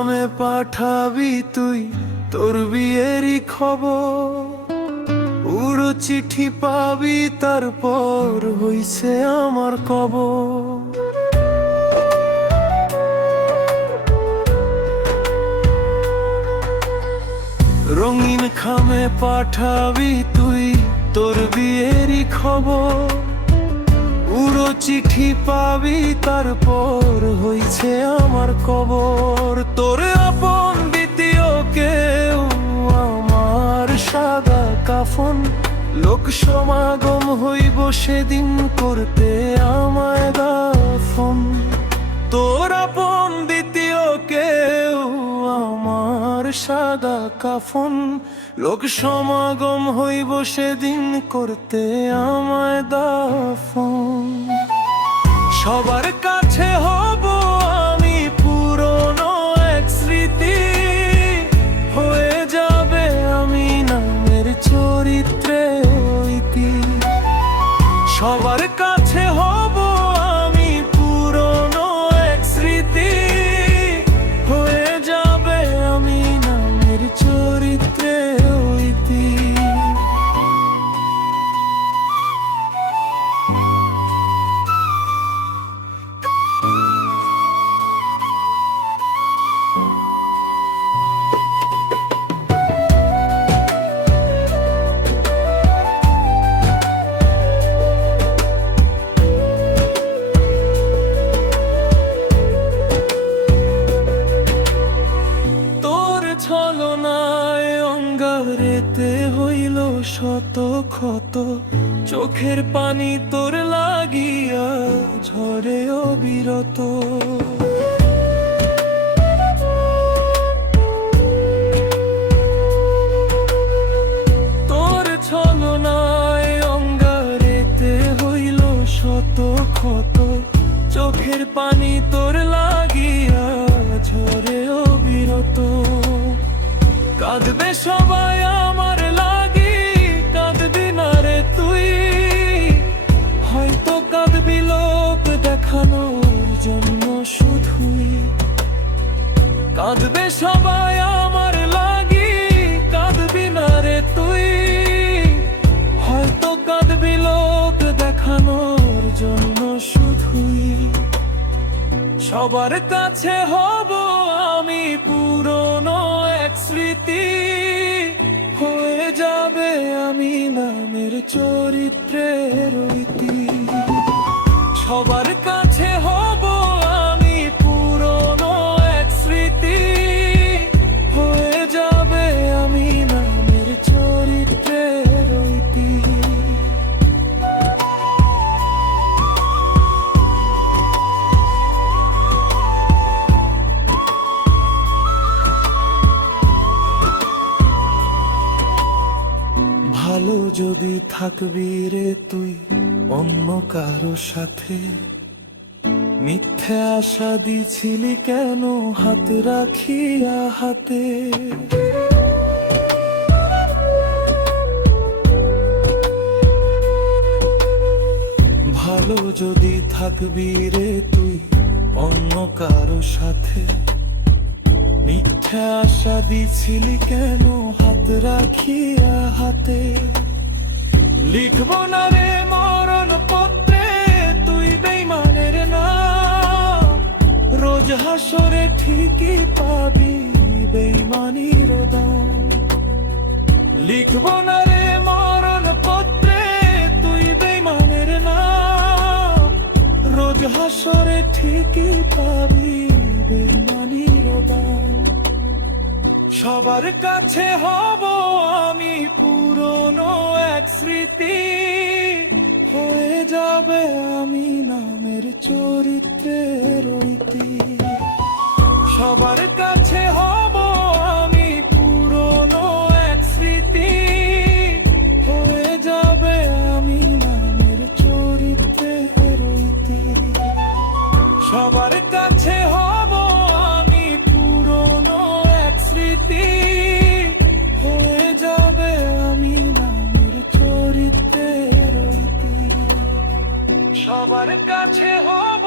খামে পাঠাবি তুই তোর বিয়েরই খবর, উড়ো চিঠি পাবি তারপর হইছে আমার কবর। রঙিন খামে পাঠাবি তুই তোর বিয়েরই খবর, উড়ো চিঠি পাবি তারপর হইছে আমার কবর। তোর আপন দ্বিতীয় কেউ আমার সাদা কাফন, লোক সমাগম হইব সেদিন করতে আমায় দাফন। তোর আপন দ্বিতীয় কেউ আমার সাদা কাফন, লোক সমাগম হইব সেদিন করতে আমায় দাফন। সবার কাছে হব আমি পুরনো এক স্মৃতি, হয়ে যাবে আমি নামের চরিত্রে ঐতি। সবার কাছে হব আমি পুরনো এক স্মৃতি, হয়ে যাবে আমি নামের চরিত্রে ঐতি। ছলনায় অঙ্গারেতে হইল শত ক্ষত, চোখের পানি তোর লাগিয়া ঝরে অবিরত। তোর ছলনায় অঙ্গারেতে হইল শত ক্ষত, চোখের পানি তোর লাগিয়া ঝরে অবিরত। কাঁদবে সবাই আমার লাগি, কাঁদবি না রে তুই, হয়তো কাঁদবি লোক দেখানোর জন্য শুধুই। কাঁদবে সবাই আমার লাগি, কাঁদবি না রে তুই, হয়তো কাঁদবি লোক দেখানোর জন্য শুধুই। সবার কাছে হব আমি পুরনো এক স্মৃতি, হয়ে যাবে আমি নামের চরিত্রের ঐতি। সবার কাছে হব আমি পুরনো এক স্মৃতি, হয়ে যাবে আমি নামের চরিত্রের ঐতি। ভালো যদি থাকবি রে তুই অন্য কারো সাথে, মিথ্যে আশা দিছিলি কেন হাত রাখিয়া হাতে। ভালো যদি থাকবি রে তুই অন্য কারো সাথে, মিথ্যা আশা দিছিলি কেন হাত রাখিয়া হাতে। লিখব না রে মরণ পত্রে তুই বেইমানের নাম, রোজ হাসরে ঠিকই পাবি বেইমানির দাম। লিখব না রে মরণ পত্রে তুই বেইমানের নাম, রোজ হাসরে ঠিকই পাবি বেইমানির দাম। সবার কাছে হব আমি পুরনো এক স্মৃতি, হয়ে যাবে আমি নামের চরিত্রের ঐতি। সবার কাছে হব আমি পুরনো এক স্মৃতি, হয়ে যাবে আমি নামের চরিত্রের ঐতি। সবার কাছে হব আমি পুরনো এক স্মৃতি, হয়ে যাবে আমি নামের চরিত্রের ঐতি। সবার কাছে হব